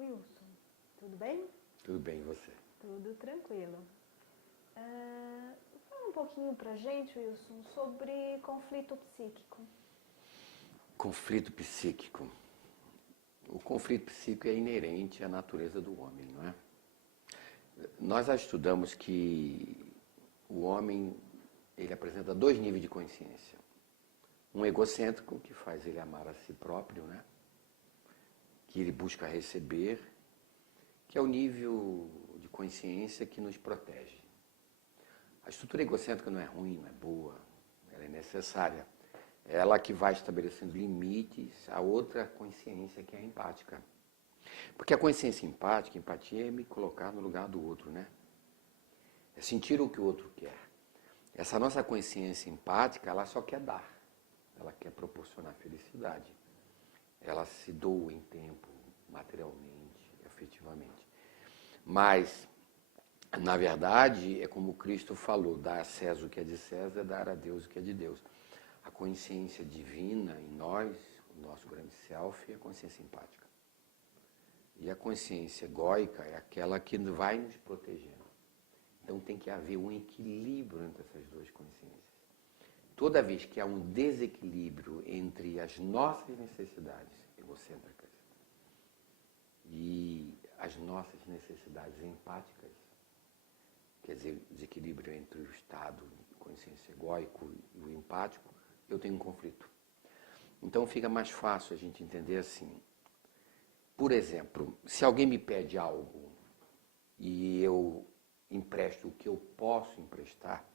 Wilson, tudo bem? Tudo bem, e você? Tudo tranquilo. Fala um pouquinho pra gente, Wilson, sobre conflito psíquico. Conflito psíquico. O conflito psíquico é inerente à natureza do homem, não é? Nós já estudamos que o homem ele apresenta dois níveis de consciência. Um egocêntrico, que faz ele amar a si próprio, né? Que ele busca receber, que é o nível de consciência que nos protege. A estrutura egocêntrica não é ruim, não é boa, ela é necessária. É ela que vai estabelecendo limites a outra consciência que é a empática. Porque a consciência empática, empatia é me colocar no lugar do outro, né? É sentir o que o outro quer. Essa nossa consciência empática, ela só quer dar. Ela quer proporcionar felicidade. Ela se doa em tempo, materialmente, afetivamente. Mas, na verdade, é como Cristo falou, dar a César o que é de César, dar a Deus o que é de Deus. A consciência divina em nós, o nosso grande self, é a consciência empática. E a consciência egóica é aquela que vai nos protegendo. Então tem que haver um equilíbrio entre essas duas consciências. Toda vez que há um desequilíbrio entre as nossas necessidades egocêntricas e as nossas necessidades empáticas, quer dizer, desequilíbrio entre o estado de consciência egóico e o empático, eu tenho um conflito. Então fica mais fácil a gente entender assim. Por exemplo, se alguém me pede algo e eu empresto o que eu posso emprestar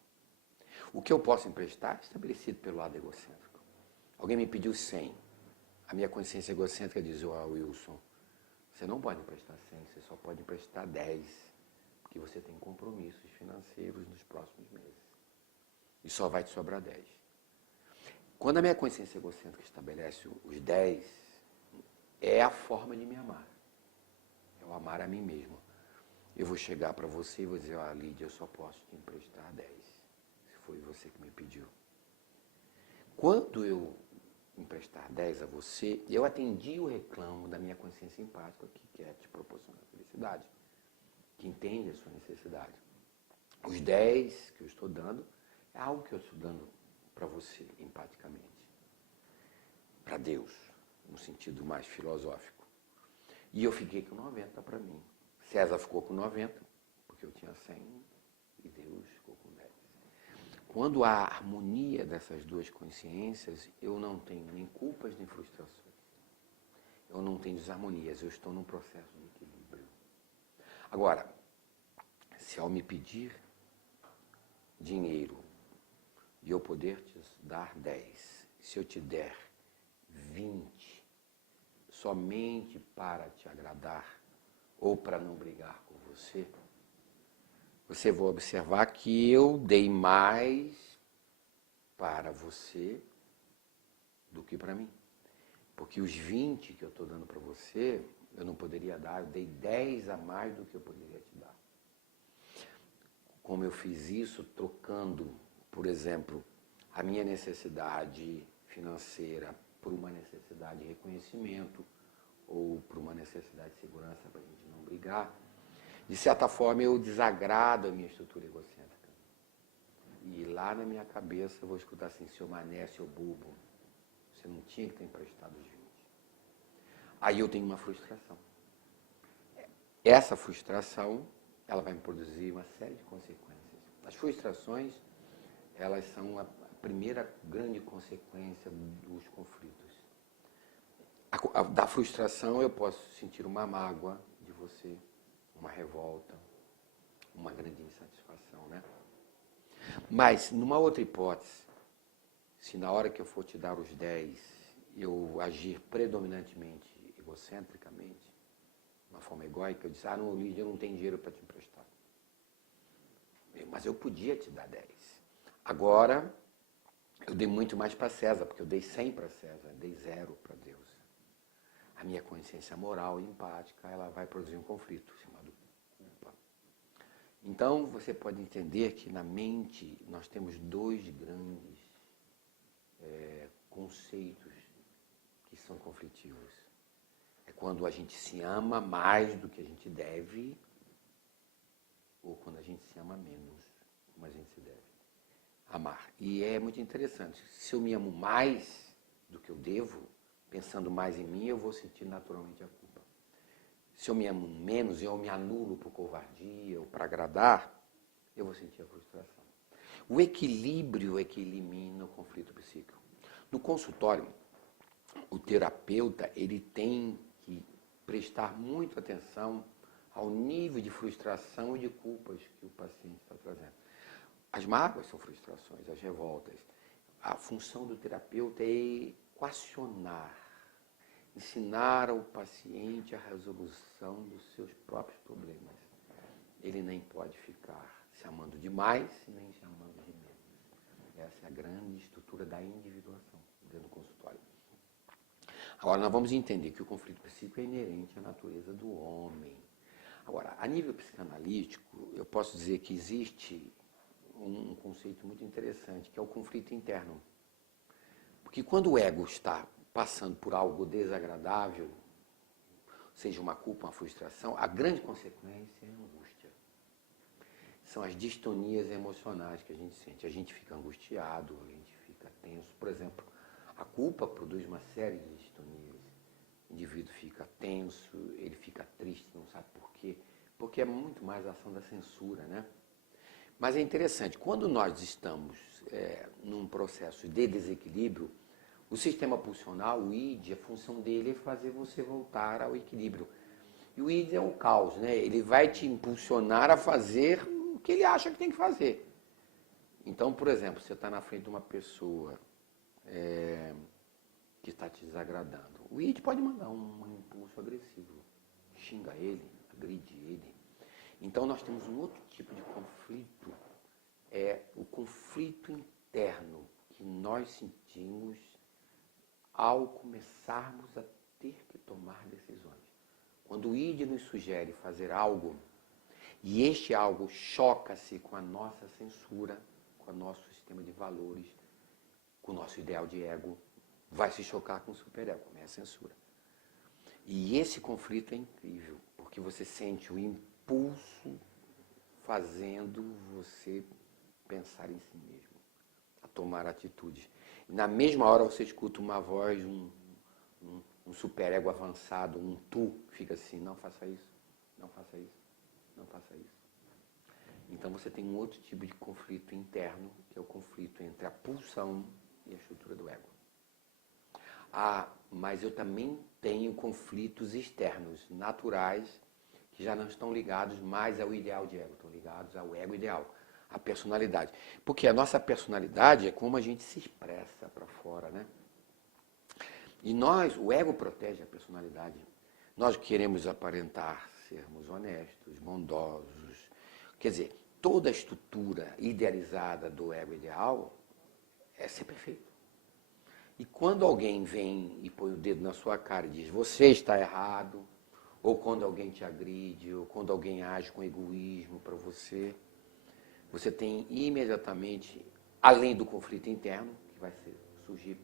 é estabelecido pelo lado egocêntrico. Alguém me pediu 100. A minha consciência egocêntrica diz, Wilson, você não pode emprestar 100, você só pode emprestar 10, porque você tem compromissos financeiros nos próximos meses. E só vai te sobrar 10. Quando a minha consciência egocêntrica estabelece os 10, é a forma de me amar. É o amar a mim mesmo. Eu vou chegar para você e vou dizer, Lídia, eu só posso te emprestar 10, se foi você que me pediu. Quando eu emprestar 10 a você, eu atendi o reclamo da minha consciência empática, que quer te proporcionar felicidade, que entende a sua necessidade. Os 10 que eu estou dando, é algo que eu estou dando para você, empaticamente. Para Deus, no sentido mais filosófico. E eu fiquei com 90 para mim. César ficou com 90, porque eu tinha 100, e Deus ficou com 10. Quando há harmonia dessas duas consciências, eu não tenho nem culpas nem frustrações. Eu não tenho desarmonias, eu estou num processo de equilíbrio. Agora, se ao me pedir dinheiro e eu poder te dar 10, se eu te der 20, somente para te agradar ou para não brigar com você, você vai observar que eu dei mais para você do que para mim. Porque os 20 que eu estou dando para você, eu não poderia dar, eu dei 10 a mais do que eu poderia te dar. Como eu fiz isso trocando, por exemplo, a minha necessidade financeira por uma necessidade de reconhecimento ou por uma necessidade de segurança para a gente não brigar, de certa forma eu desagrado a minha estrutura egocêntrica. E lá na minha cabeça eu vou escutar assim, seu mané, seu bobo, você não tinha que ter emprestado os 20. Aí eu tenho uma frustração. Essa frustração, ela vai me produzir uma série de consequências. As frustrações, elas são a primeira grande consequência dos conflitos. Da frustração eu posso sentir uma mágoa de você, uma revolta, uma grande insatisfação, né? Mas, numa outra hipótese, se na hora que eu for te dar os 10, eu agir predominantemente egocentricamente, de uma forma egóica, eu disse, não, Lídia, eu não tenho dinheiro para te emprestar. Mas eu podia te dar 10. Agora, eu dei muito mais para César, porque eu dei 100 para César, dei 0 para Deus. A minha consciência moral e empática, ela vai produzir um conflito chamado culpa. Então, você pode entender que na mente nós temos dois grandes conceitos que são conflitivos. É quando a gente se ama mais do que a gente deve, ou quando a gente se ama menos, como a gente se deve amar. E é muito interessante. Se eu me amo mais do que eu devo, pensando mais em mim, eu vou sentir naturalmente a culpa. Se eu me amo menos e eu me anulo por covardia ou para agradar, eu vou sentir a frustração. O equilíbrio é que elimina o conflito psíquico. No consultório, o terapeuta ele tem que prestar muita atenção ao nível de frustração e de culpas que o paciente está trazendo. As mágoas são frustrações, as revoltas. A função do terapeuta é equacionar, ensinar ao paciente a resolução dos seus próprios problemas. Ele nem pode ficar se amando demais, nem se amando de menos. Essa é a grande estrutura da individuação dentro do consultório. Agora, nós vamos entender que o conflito psíquico é inerente à natureza do homem. Agora, a nível psicanalítico, eu posso dizer que existe um conceito muito interessante, que é o conflito interno. Porque quando o ego está passando por algo desagradável, seja uma culpa, uma frustração, a grande consequência é a angústia. São as distonias emocionais que a gente sente. A gente fica angustiado, a gente fica tenso. Por exemplo, a culpa produz uma série de distonias. O indivíduo fica tenso, ele fica triste, não sabe por quê. Porque é muito mais a ação da censura, né? Mas é interessante, quando nós estamos num processo de desequilíbrio, o sistema pulsional, o id, a função dele é fazer você voltar ao equilíbrio. E o id é o caos, né? Ele vai te impulsionar a fazer o que ele acha que tem que fazer. Então, por exemplo, você está na frente de uma pessoa que está te desagradando. O id pode mandar um impulso agressivo. Xinga ele, agride ele. Então, nós temos um outro tipo de conflito. É o conflito interno que nós sentimos ao começarmos a ter que tomar decisões. Quando o id nos sugere fazer algo, e este algo choca-se com a nossa censura, com o nosso sistema de valores, com o nosso ideal de ego, vai se chocar com o superego, com a censura. E esse conflito é incrível, porque você sente o impulso fazendo você pensar em si mesmo, a tomar atitudes. E na mesma hora você escuta uma voz, um superego avançado, um tu, fica assim, não faça isso, não faça isso, não faça isso. Então você tem um outro tipo de conflito interno, que é o conflito entre a pulsão e a estrutura do ego. Mas eu também tenho conflitos externos, naturais, que já não estão ligados mais ao ideal de ego, estão ligados ao ego ideal, à personalidade. Porque a nossa personalidade é como a gente se expressa para fora, né? E o ego protege a personalidade. Nós queremos aparentar sermos honestos, bondosos. Quer dizer, toda a estrutura idealizada do ego ideal é ser perfeito. E quando alguém vem e põe o dedo na sua cara e diz, você está errado, ou quando alguém te agride, ou quando alguém age com egoísmo para você, você tem imediatamente, além do conflito interno, que vai surgir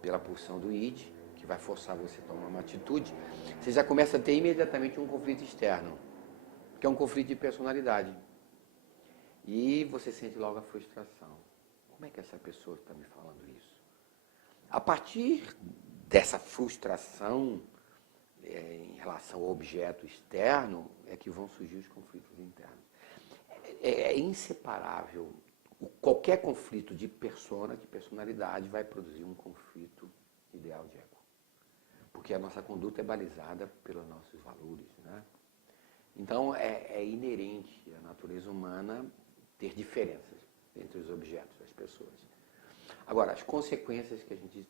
pela pulsão do id, que vai forçar você a tomar uma atitude, você já começa a ter imediatamente um conflito externo, que é um conflito de personalidade. E você sente logo a frustração. Como é que essa pessoa está me falando isso? A partir dessa frustração em relação ao objeto externo, é que vão surgir os conflitos internos. É inseparável. Qualquer conflito de persona, de personalidade, vai produzir um conflito ideal de ego. Porque a nossa conduta é balizada pelos nossos valores, né? Então, é inerente à natureza humana ter diferenças entre os objetos, as pessoas. Agora, as consequências que a gente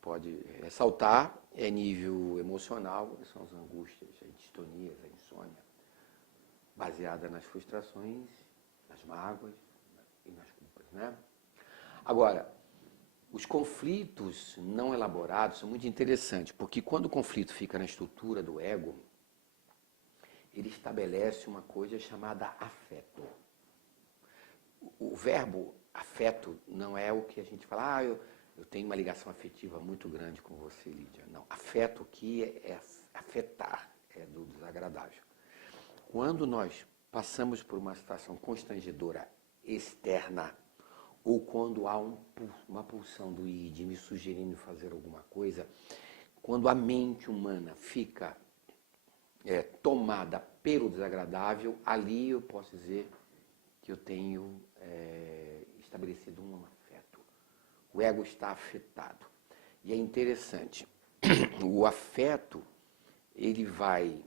pode ressaltar é nível emocional, são as angústias, as distonias, a insônia, baseada nas frustrações, nas mágoas e nas culpas, né? Agora, os conflitos não elaborados são muito interessantes, porque quando o conflito fica na estrutura do ego, ele estabelece uma coisa chamada afeto. O verbo afeto não é o que a gente fala, eu tenho uma ligação afetiva muito grande com você, Lídia. Não, afeto aqui é afetar, é do desagradável. Quando nós passamos por uma situação constrangedora externa, ou quando há uma pulsão do id me sugerindo fazer alguma coisa, quando a mente humana fica tomada pelo desagradável, ali eu posso dizer que eu tenho estabelecido um afeto. O ego está afetado. E é interessante, o afeto, ele vai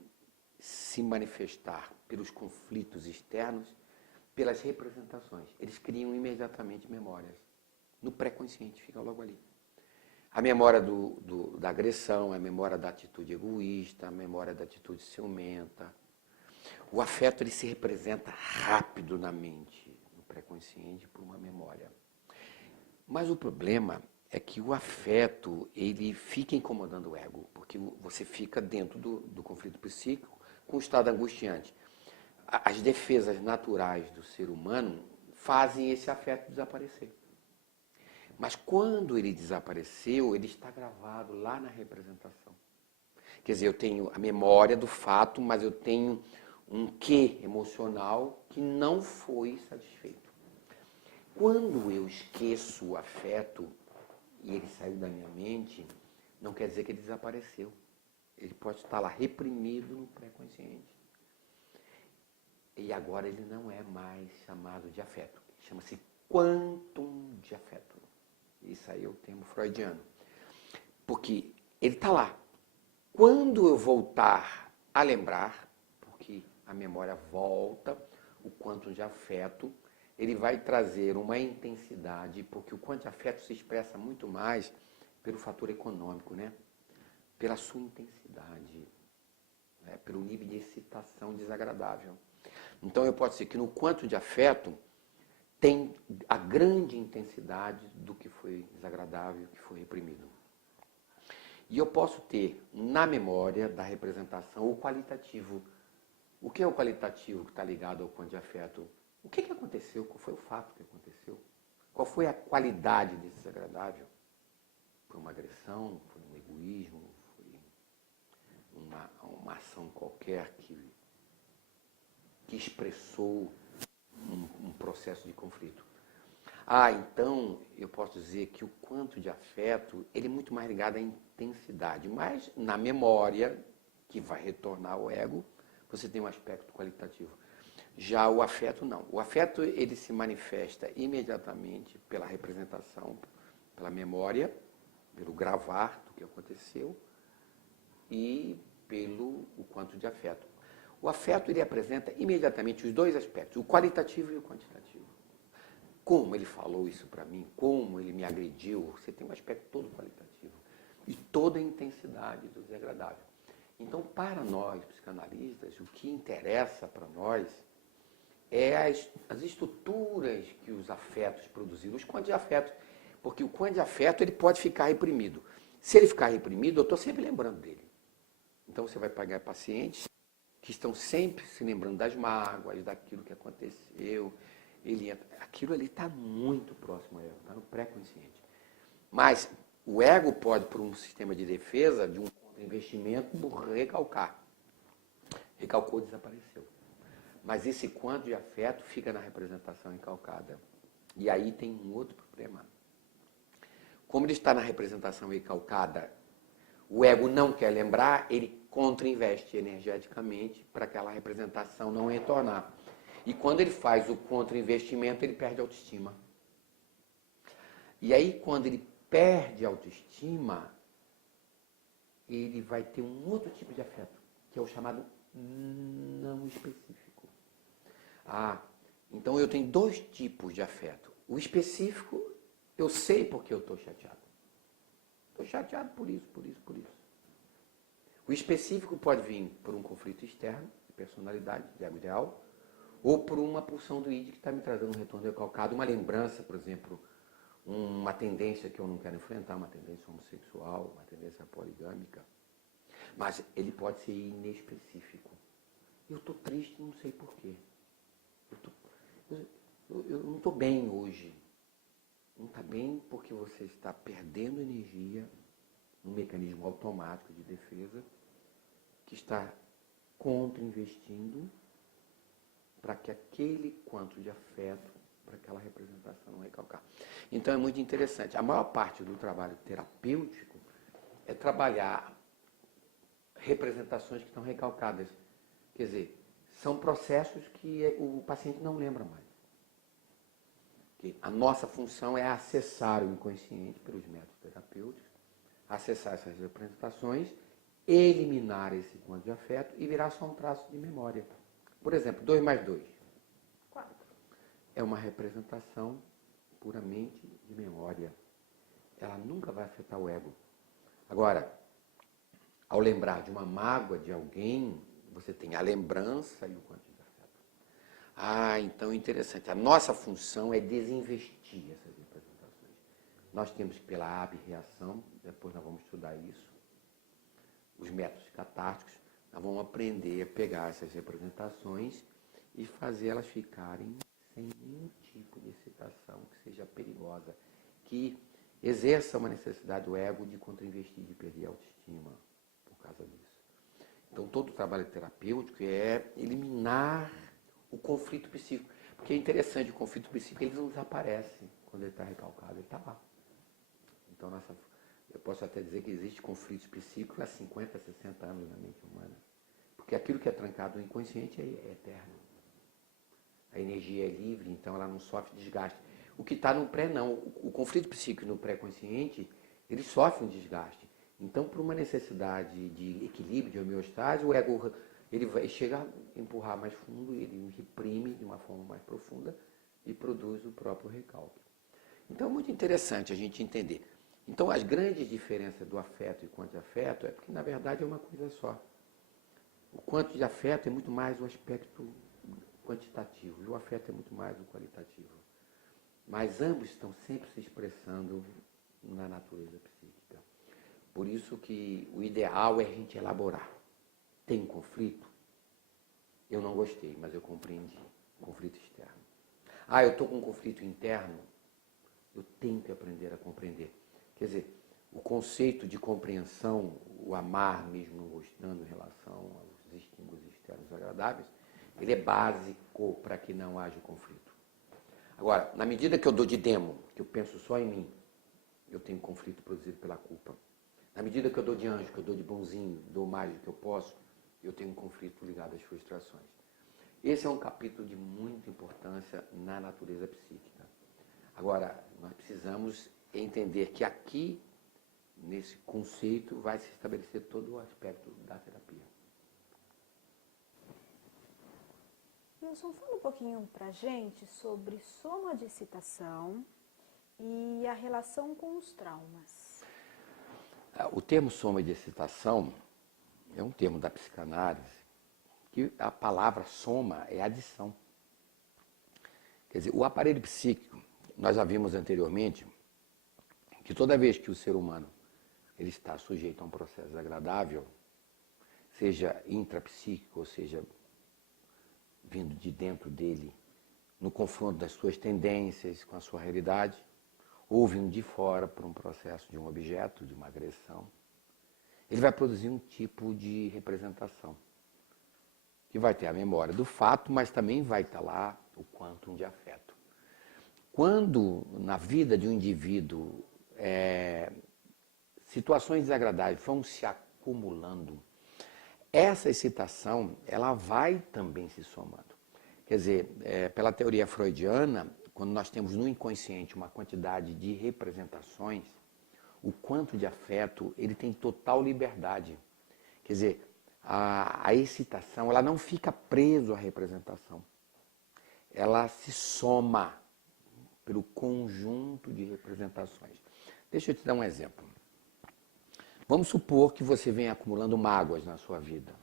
se manifestar pelos conflitos externos, pelas representações. Eles criam imediatamente memórias. No pré-consciente, fica logo ali. A memória da agressão, a memória da atitude egoísta, a memória da atitude ciumenta. O afeto ele se representa rápido na mente, no pré-consciente, por uma memória. Mas o problema é que o afeto ele fica incomodando o ego, porque você fica dentro do conflito psíquico com um estado angustiante. As defesas naturais do ser humano fazem esse afeto desaparecer. Mas quando ele desapareceu, ele está gravado lá na representação. Quer dizer, eu tenho a memória do fato, mas eu tenho um quê emocional que não foi satisfeito. Quando eu esqueço o afeto e ele saiu da minha mente, não quer dizer que ele desapareceu. Ele pode estar lá reprimido no pré-consciente. E agora ele não é mais chamado de afeto. Chama-se quantum de afeto. Isso aí é o termo freudiano. Porque ele está lá. Quando eu voltar a lembrar, porque a memória volta, o quantum de afeto, ele vai trazer uma intensidade, porque o quantum de afeto se expressa muito mais pelo fator econômico, né? Pela sua intensidade, né? Pelo nível de excitação desagradável. Então eu posso dizer que no quantum de afeto tem a grande intensidade do que foi desagradável, que foi reprimido. E eu posso ter na memória da representação o qualitativo. O que é o qualitativo que está ligado ao quantum de afeto? O que aconteceu? Qual foi o fato que aconteceu? Qual foi a qualidade desse desagradável? Foi uma agressão? Foi um egoísmo? Foi uma ação qualquer que expressou um processo de conflito? Então eu posso dizer que o quantum de afeto ele é muito mais ligado à intensidade, mas na memória que vai retornar ao ego, você tem um aspecto qualitativo. Já o afeto não. O afeto ele se manifesta imediatamente pela representação, pela memória, pelo gravar do que aconteceu e pelo o quantum de afeto. O afeto ele apresenta imediatamente os dois aspectos, o qualitativo e o quantitativo. Como ele falou isso para mim, como ele me agrediu, você tem um aspecto todo qualitativo e toda a intensidade do desagradável. Então, para nós, psicanalistas, o que interessa para nós é as estruturas que os afetos produziram, os quantos de afetos, porque o quanto de afeto ele pode ficar reprimido. Se ele ficar reprimido, eu estou sempre lembrando dele. Então, você vai pegar pacientes que estão sempre se lembrando das mágoas, daquilo que aconteceu. Aquilo ali está muito próximo ao ego, está no pré-consciente. Mas o ego pode, por um sistema de defesa, de um investimento, recalcar. Recalcou, desapareceu. Mas esse quanto de afeto fica na representação recalcada. E aí tem um outro problema. Como ele está na representação recalcada, o ego não quer lembrar, ele contra-investe energeticamente para aquela representação não retornar. E quando ele faz o contra-investimento, ele perde a autoestima. E aí, quando ele perde a autoestima, ele vai ter um outro tipo de afeto, que é o chamado não específico. Então eu tenho dois tipos de afeto. O específico, eu sei porque eu estou chateado. Estou chateado por isso, por isso, por isso. O específico pode vir por um conflito externo, de personalidade, de ego ideal, ou por uma pulsão do id que está me trazendo um retorno recalcado, uma lembrança, por exemplo, uma tendência que eu não quero enfrentar, uma tendência homossexual, uma tendência poligâmica. Mas ele pode ser inespecífico. Eu estou triste, não sei porquê. Eu não estou bem hoje. Não está bem porque você está perdendo energia num mecanismo automático de defesa que está contra-investindo para que aquele quanto de afeto, para aquela representação não recalcar. Então é muito interessante. A maior parte do trabalho terapêutico é trabalhar representações que estão recalcadas. Quer dizer, são processos que o paciente não lembra mais. A nossa função é acessar o inconsciente pelos métodos terapêuticos, acessar essas representações, eliminar esse quanto de afeto e virar só um traço de memória. Por exemplo, 2 mais 2. 4. É uma representação puramente de memória. Ela nunca vai afetar o ego. Agora, ao lembrar de uma mágoa de alguém, você tem a lembrança e o quanto de afeto. Então é interessante. A nossa função é desinvestir essas representações. Nós temos pela ab-reação, depois nós vamos estudar isso, os métodos catárticos, nós vamos aprender a pegar essas representações e fazer elas ficarem sem nenhum tipo de excitação que seja perigosa, que exerça uma necessidade do ego de contra-investir, de perder a autoestima por causa disso. Então, todo o trabalho terapêutico é eliminar o conflito psíquico. Porque é interessante, o conflito psíquico ele não desaparece quando ele está recalcado, ele está lá. Então, eu posso até dizer que existe conflitos psíquicos há 50, 60 anos na mente humana. Porque aquilo que é trancado no inconsciente é eterno. A energia é livre, então ela não sofre desgaste. O que está no pré, não. O conflito psíquico no pré-consciente, ele sofre um desgaste. Então, por uma necessidade de equilíbrio, de homeostase, o ego ele vai chegar a empurrar mais fundo, ele reprime de uma forma mais profunda e produz o próprio recalque. Então, é muito interessante a gente entender. Então, as grandes diferenças do afeto e quanto de afeto é porque, na verdade, é uma coisa só. O quanto de afeto é muito mais o aspecto quantitativo e o afeto é muito mais o qualitativo. Mas ambos estão sempre se expressando na natureza psíquica. Por isso que o ideal é a gente elaborar. Tem um conflito? Eu não gostei, mas eu compreendi. Conflito externo. Eu estou com um conflito interno? Eu tenho que aprender a compreender. Quer dizer, o conceito de compreensão, o amar mesmo não gostando em relação aos estímulos externos agradáveis, ele é básico para que não haja conflito. Agora, na medida que eu dou de demo, que eu penso só em mim, eu tenho conflito produzido pela culpa. Na medida que eu dou de anjo, que eu dou de bonzinho, dou mais do que eu posso, eu tenho um conflito ligado às frustrações. Esse é um capítulo de muita importância na natureza psíquica. Agora, nós precisamos entender que aqui, nesse conceito, vai se estabelecer todo o aspecto da terapia. Wilson, fala um pouquinho pra gente sobre soma de excitação e a relação com os traumas. O termo soma de excitação é um termo da psicanálise, que a palavra soma é adição. Quer dizer, o aparelho psíquico, nós já vimos anteriormente, que toda vez que o ser humano ele está sujeito a um processo desagradável, seja intrapsíquico, ou seja, vindo de dentro dele, no confronto das suas tendências com a sua realidade, ou vindo de fora por um processo de um objeto, de uma agressão, ele vai produzir um tipo de representação, que vai ter a memória do fato, mas também vai estar lá o quantum de afeto. Quando na vida de um indivíduo situações desagradáveis vão se acumulando, essa excitação ela vai também se somando. Quer dizer, pela teoria freudiana, quando nós temos no inconsciente uma quantidade de representações, o quanto de afeto ele tem total liberdade. Quer dizer, a excitação ela não fica preso à representação. Ela se soma pelo conjunto de representações. Deixa eu te dar um exemplo. Vamos supor que você venha acumulando mágoas na sua vida.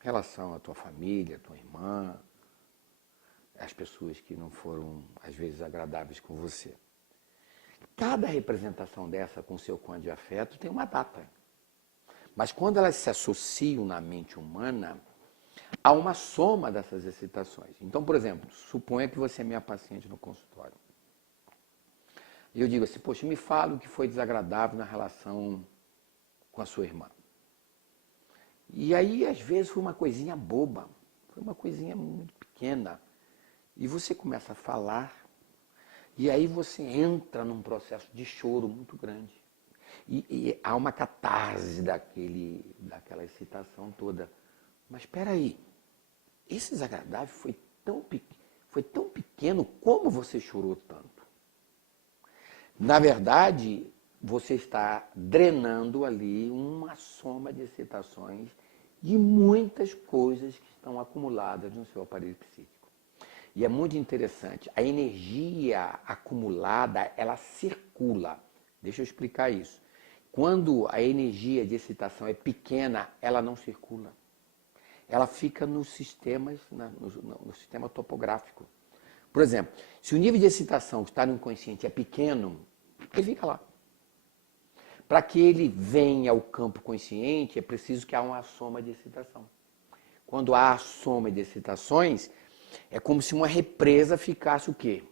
Em relação à tua família, à tua irmã, às pessoas que não foram, às vezes, agradáveis com você. Cada representação dessa com seu quantum de afeto tem uma data. Mas quando elas se associam na mente humana, há uma soma dessas excitações. Então, por exemplo, suponha que você é minha paciente no consultório. E eu digo assim, poxa, me fala o que foi desagradável na relação com a sua irmã. E aí, às vezes, foi uma coisinha boba, foi uma coisinha muito pequena. E você começa a falar, e aí você entra num processo de choro muito grande. E há uma catarse daquela excitação toda. Mas espera aí, esse desagradável foi tão pequeno, como você chorou tanto? Na verdade, você está drenando ali uma soma de excitações de muitas coisas que estão acumuladas no seu aparelho psíquico. E é muito interessante, a energia acumulada, ela circula. Deixa eu explicar isso. Quando a energia de excitação é pequena, ela não circula. Ela fica nos sistemas, no sistema topográfico. Por exemplo, se o nível de excitação que está no inconsciente é pequeno, ele fica lá. Para que ele venha ao campo consciente, é preciso que há uma soma de excitação. Quando há a soma de excitações, é como se uma represa ficasse o quê?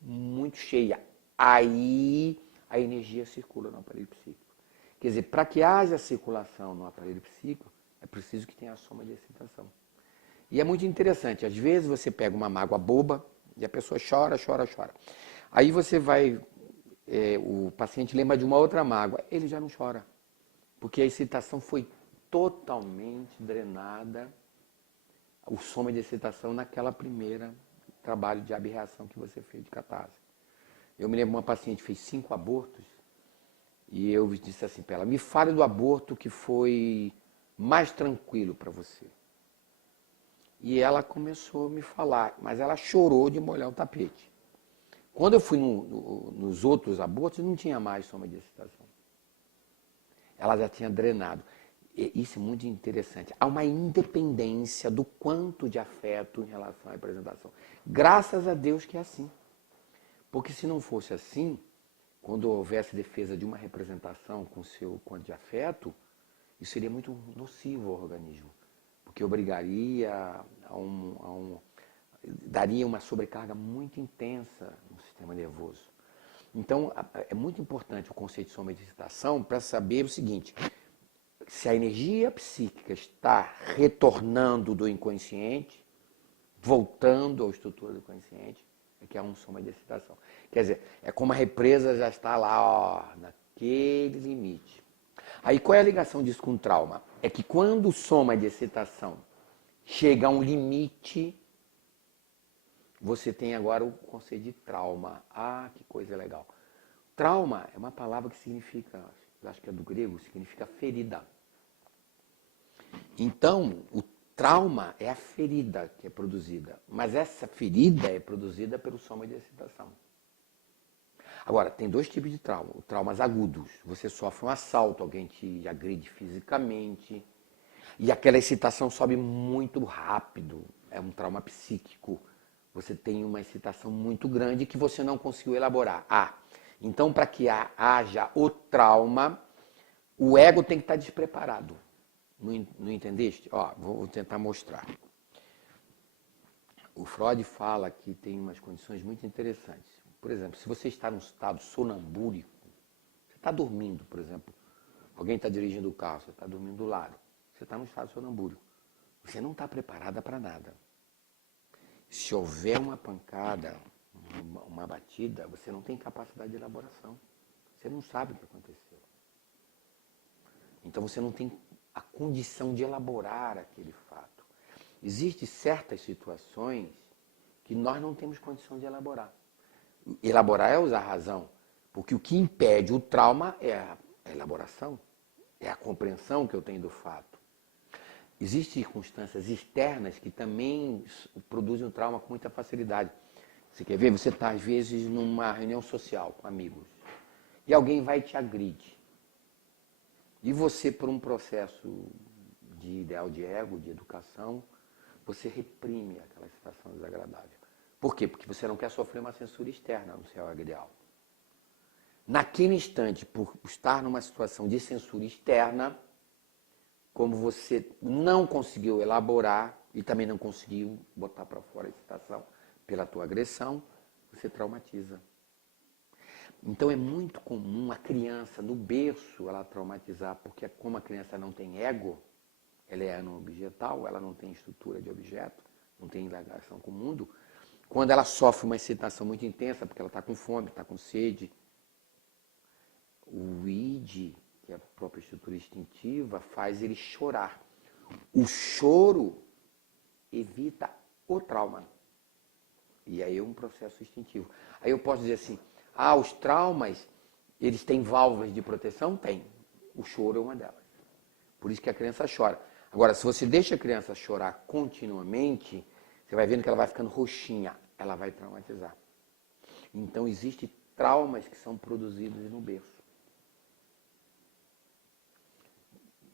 Muito cheia. Aí a energia circula no aparelho psíquico. Quer dizer, para que haja circulação no aparelho psíquico, é preciso que tenha a soma de excitação. E é muito interessante. Às vezes você pega uma mágoa boba e a pessoa chora, chora, chora. Aí você vai, o paciente lembra de uma outra mágoa, ele já não chora. Porque a excitação foi totalmente drenada, o soma de excitação naquela primeira trabalho de abreação que você fez de catarse. Eu me lembro de uma paciente que fez 5 abortos e eu disse assim para ela, me fale do aborto que foi mais tranquilo para você. E ela começou a me falar, mas ela chorou de molhar o tapete. Quando eu fui nos outros abortos, não tinha mais soma de excitação. Ela já tinha drenado. E isso é muito interessante. Há uma independência do quanto de afeto em relação à representação. Graças a Deus que é assim. Porque se não fosse assim, quando houvesse defesa de uma representação com seu quanto de afeto, isso seria muito nocivo ao organismo. Porque obrigaria daria uma sobrecarga muito intensa no sistema nervoso. Então, é muito importante o conceito de soma de excitação para saber o seguinte, se a energia psíquica está retornando do inconsciente, voltando à estrutura do consciente, é que há uma soma de excitação. Quer dizer, é como a represa já está lá, ó, naquele limite. Aí qual é a ligação disso com o trauma? É que quando soma de excitação chega a um limite, você tem agora o conceito de trauma. Ah, que coisa legal. Trauma é uma palavra que significa, eu acho que é do grego, significa ferida. Então, o trauma é a ferida que é produzida, mas essa ferida é produzida pelo soma de excitação. Agora, tem 2 tipos de trauma. Traumas agudos. Você sofre um assalto, alguém te agride fisicamente, e aquela excitação sobe muito rápido. É um trauma psíquico. Você tem uma excitação muito grande que você não conseguiu elaborar. Então, para que haja o trauma, o ego tem que estar despreparado. Não entendeste? Vou tentar mostrar. O Freud fala que tem umas condições muito interessantes. Por exemplo, se você está num estado sonambúrico, você está dormindo, por exemplo, alguém está dirigindo o carro, você está dormindo do lado, você está num estado sonambúrico. Você não está preparada para nada. Se houver uma pancada, uma batida, você não tem capacidade de elaboração. Você não sabe o que aconteceu. Então você não tem a condição de elaborar aquele fato. Existem certas situações que nós não temos condição de elaborar. Elaborar é usar a razão, porque o que impede o trauma é a elaboração, é a compreensão que eu tenho do fato. Existem circunstâncias externas que também produzem o trauma com muita facilidade. Você quer ver? Você está, às vezes, numa reunião social com amigos e alguém vai e te agride. E você, por um processo de ideal de ego, de educação, você reprime aquela situação desagradável. Por quê? Porque você não quer sofrer uma censura externa no seu ego ideal. Naquele instante, por estar numa situação de censura externa, como você não conseguiu elaborar e também não conseguiu botar para fora a excitação pela tua agressão, você traumatiza. Então é muito comum a criança no berço ela traumatizar, porque como a criança não tem ego, ela é anobjetal, ela não tem estrutura de objeto, não tem ligação com o mundo. Quando ela sofre uma excitação muito intensa, porque ela está com fome, está com sede, o id, que é a própria estrutura instintiva, faz ele chorar. O choro evita o trauma. E aí é um processo instintivo. Aí eu posso dizer assim, os traumas, eles têm válvulas de proteção? Tem. O choro é uma delas. Por isso que a criança chora. Agora, se você deixa a criança chorar continuamente, você vai vendo que ela vai ficando roxinha, ela vai traumatizar. Então, existem traumas que são produzidos no berço.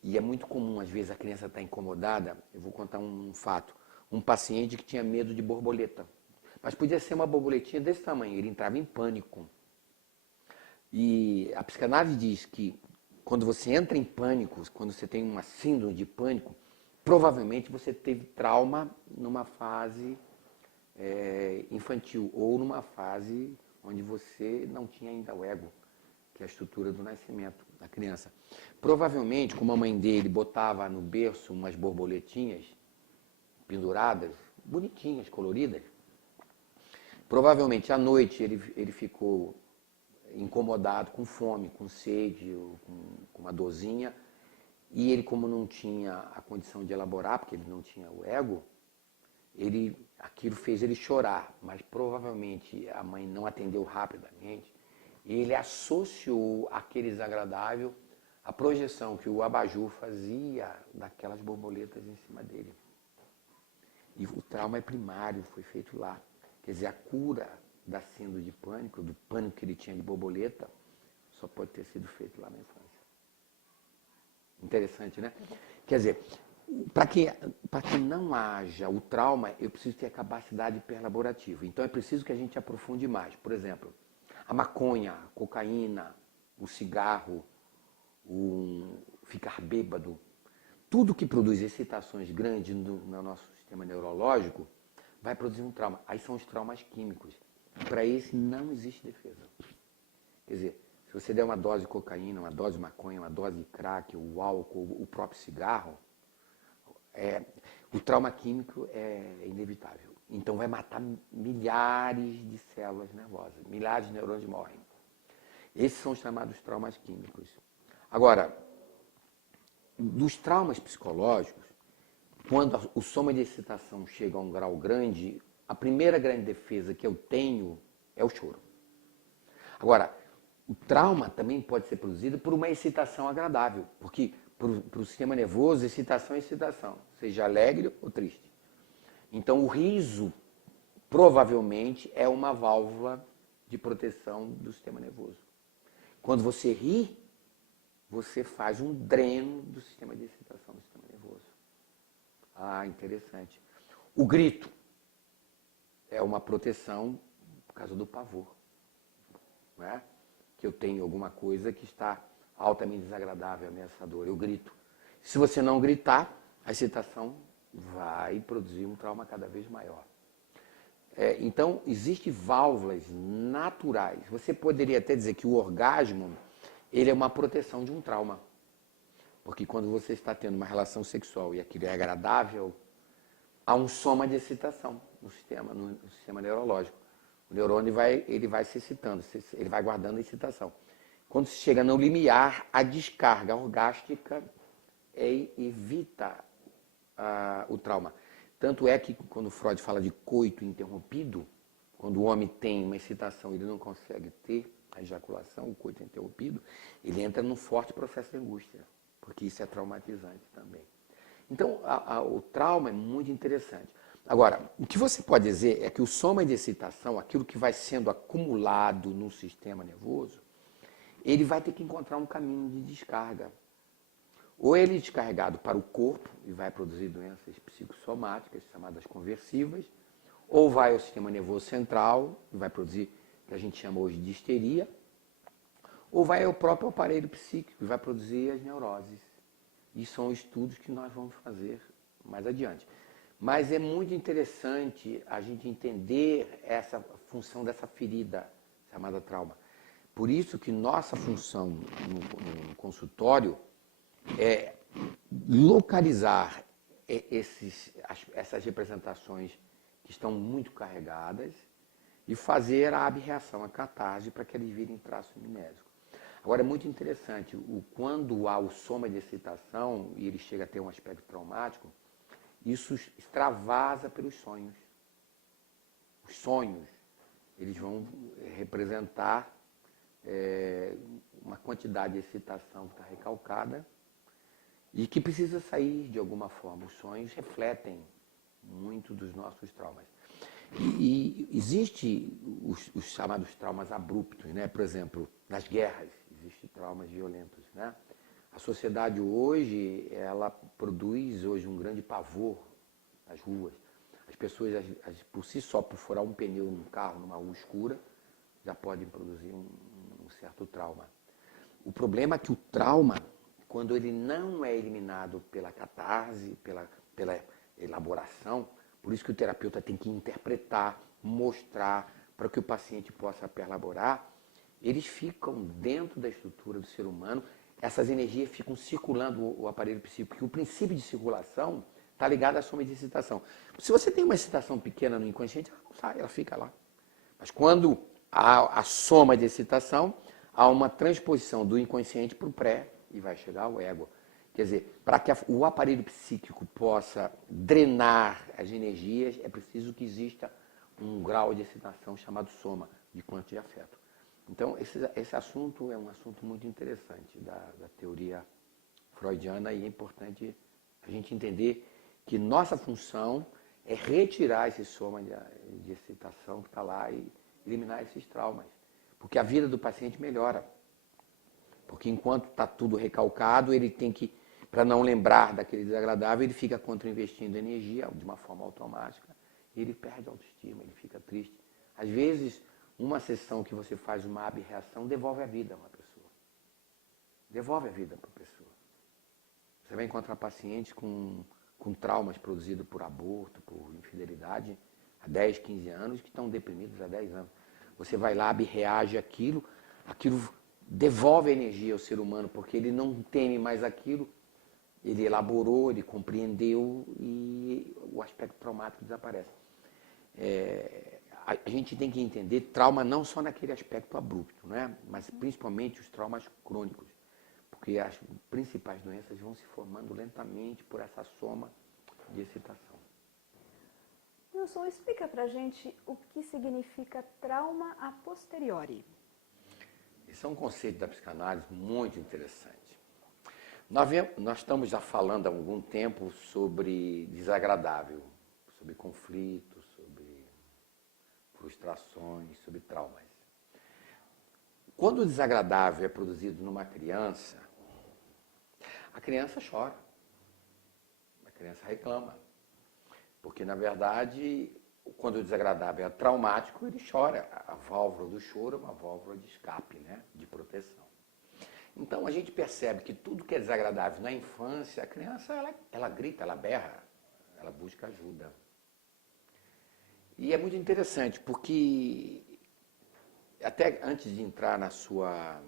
E é muito comum, às vezes, a criança estar incomodada. Eu vou contar um fato. Um paciente que tinha medo de borboleta. Mas podia ser uma borboletinha desse tamanho. Ele entrava em pânico. E a psicanálise diz que quando você entra em pânico, quando você tem uma síndrome de pânico, provavelmente você teve trauma numa fase infantil ou numa fase onde você não tinha ainda o ego, que é a estrutura do nascimento da criança. Provavelmente, como a mãe dele botava no berço umas borboletinhas penduradas, bonitinhas, coloridas, provavelmente à noite ele ficou incomodado, com fome, com sede, com uma dorzinha, e ele, como não tinha a condição de elaborar, porque ele não tinha o ego, aquilo fez ele chorar, mas provavelmente a mãe não atendeu rapidamente, e ele associou aquele desagradável à projeção que o abajur fazia daquelas borboletas em cima dele. E o trauma é primário, foi feito lá. Quer dizer, a cura da síndrome de pânico, do pânico que ele tinha de borboleta, só pode ter sido feito lá na infância. Interessante, né? Quer dizer, para que não haja o trauma, eu preciso ter a capacidade hiperlaborativa. Então é preciso que a gente aprofunde mais. Por exemplo, a maconha, a cocaína, o cigarro, o ficar bêbado, tudo que produz excitações grandes no nosso sistema neurológico vai produzir um trauma. Aí são os traumas químicos. Para esse não existe defesa. Quer dizer, se você der uma dose de cocaína, uma dose de maconha, uma dose de crack, o álcool, o próprio cigarro, o trauma químico é inevitável. Então vai matar milhares de células nervosas, milhares de neurônios morrem. Esses são os chamados traumas químicos. Agora, dos traumas psicológicos, quando o soma de excitação chega a um grau grande, a primeira grande defesa que eu tenho é o choro. Agora, o trauma também pode ser produzido por uma excitação agradável, porque para o sistema nervoso, excitação é excitação, seja alegre ou triste. Então, o riso provavelmente é uma válvula de proteção do sistema nervoso. Quando você ri, você faz um dreno do sistema de excitação do sistema nervoso. Interessante. O grito é uma proteção por causa do pavor. Não é? Que eu tenho alguma coisa que está altamente desagradável, ameaçadora. Eu grito. Se você não gritar, a excitação vai produzir um trauma cada vez maior. Então, existem válvulas naturais. Você poderia até dizer que o orgasmo ele é uma proteção de um trauma. Porque quando você está tendo uma relação sexual e aquilo é agradável, há um soma de excitação no sistema neurológico. O neurônio ele vai se excitando, ele vai guardando a excitação. Quando se chega no limiar, a descarga orgástica evita o trauma. Tanto é que quando Freud fala de coito interrompido, quando o homem tem uma excitação e ele não consegue ter a ejaculação, o coito interrompido, ele entra num forte processo de angústia, porque isso é traumatizante também. Então, o trauma é muito interessante. Agora, o que você pode dizer é que o soma de excitação, aquilo que vai sendo acumulado no sistema nervoso, ele vai ter que encontrar um caminho de descarga. Ou ele é descarregado para o corpo e vai produzir doenças psicossomáticas, chamadas conversivas, ou vai ao sistema nervoso central e vai produzir o que a gente chama hoje de histeria, ou vai ao próprio aparelho psíquico e vai produzir as neuroses. E são estudos que nós vamos fazer mais adiante. Mas é muito interessante a gente entender essa função dessa ferida chamada trauma. Por isso que nossa função no consultório é localizar essas representações que estão muito carregadas e fazer a abreação, a catarse, para que eles virem traço amnésico. Agora, é muito interessante, quando há o soma de excitação e ele chega a ter um aspecto traumático, isso extravasa pelos sonhos. Os sonhos, eles vão representar uma quantidade de excitação que está recalcada e que precisa sair de alguma forma. Os sonhos refletem muito dos nossos traumas. E existe os chamados traumas abruptos, né? Por exemplo, nas guerras, existem traumas violentos, né? A sociedade hoje, ela produz hoje um grande pavor nas ruas. As pessoas, por si só, por furar um pneu num carro, numa rua escura, já podem produzir um certo trauma. O problema é que o trauma, quando ele não é eliminado pela catarse, pela elaboração, por isso que o terapeuta tem que interpretar, mostrar, para que o paciente possa elaborar, eles ficam dentro da estrutura do ser humano, essas energias ficam circulando o aparelho psíquico, porque o princípio de circulação está ligado à soma de excitação. Se você tem uma excitação pequena no inconsciente, ela não sai, ela fica lá. Mas quando há a soma de excitação, há uma transposição do inconsciente para o pré e vai chegar ao ego. Quer dizer, para que o aparelho psíquico possa drenar as energias, é preciso que exista um grau de excitação chamado soma, de quanto de afeto. Então, esse assunto é um assunto muito interessante da teoria freudiana e é importante a gente entender que nossa função é retirar esse soma de excitação que está lá e eliminar esses traumas. Porque a vida do paciente melhora. Porque enquanto está tudo recalcado, ele tem que, para não lembrar daquele desagradável, ele fica contra-investindo energia de uma forma automática. E ele perde a autoestima, ele fica triste. Às vezes, uma sessão que você faz uma abreação devolve a vida a uma pessoa. Devolve a vida para a pessoa. Você vai encontrar pacientes com traumas produzidos por aborto, por infidelidade, há 10, 15 anos, que estão deprimidos há 10 anos. Você vai lá, reage aquilo devolve a energia ao ser humano, porque ele não teme mais aquilo, ele elaborou, ele compreendeu e o aspecto traumático desaparece. A gente tem que entender trauma não só naquele aspecto abrupto, né? Mas principalmente os traumas crônicos, porque as principais doenças vão se formando lentamente por essa soma de excitação. Wilson, explica pra gente o que significa trauma a posteriori. Esse é um conceito da psicanálise muito interessante. Nós estamos já falando há algum tempo sobre desagradável, sobre conflitos, sobre frustrações, sobre traumas. Quando o desagradável é produzido numa criança, a criança chora, a criança reclama. Porque, na verdade, quando o desagradável é traumático, ele chora. A válvula do choro é uma válvula de escape, né? De proteção. Então, a gente percebe que tudo que é desagradável na infância, a criança ela grita, ela berra, ela busca ajuda. E é muito interessante, porque até antes de entrar na sua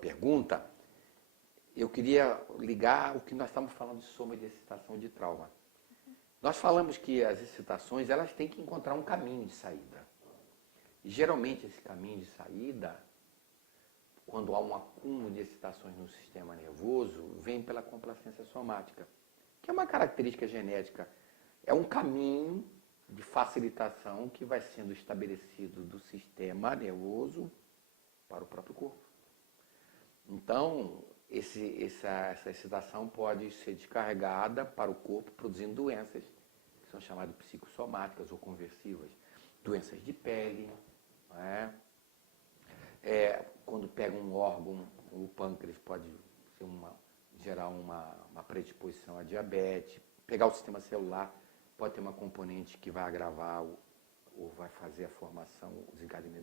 pergunta, eu queria ligar o que nós estamos falando de soma de excitação e de trauma. Nós falamos que as excitações elas têm que encontrar um caminho de saída. E geralmente esse caminho de saída, quando há um acúmulo de excitações no sistema nervoso, vem pela complacência somática, que é uma característica genética. É um caminho de facilitação que vai sendo estabelecido do sistema nervoso para o próprio corpo. Então, essa excitação pode ser descarregada para o corpo, produzindo doenças, que são chamadas psicossomáticas ou conversivas. Doenças de pele, não é? Quando pega um órgão, o pâncreas pode gerar uma predisposição à diabetes. Pegar o sistema celular pode ter uma componente que vai agravar ou vai fazer a formação, o desencadeamento